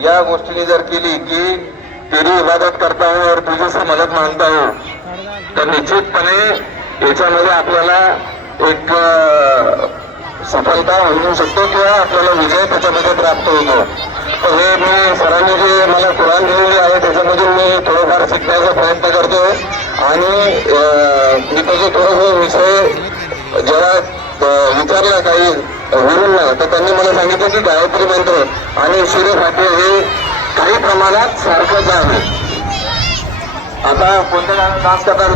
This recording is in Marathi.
या गोष्टीने जर केली की तेरी इबादत करता हो और तुझे मदत मागता हो, तर निश्चितपणे याच्यामध्ये आपल्याला एक सफलता होऊ शकतो किंवा आपल्याला विजय त्याच्यामध्ये प्राप्त होतो. तर हे मी सरांनी जे मला कुराण दिलेली आहे त्याच्यामधून मी थोडंफार शिकण्याचा प्रयत्न करतो आणि मी त्याचे थोडंसं विषय जरा विचारला काही गुरुंना तर त्यांनी मला सांगितलं की गायत्री मंत्र आणि सूर्यफाटे हे काही प्रमाणात सारखंच आहे आता कोणत्या डान्स करणार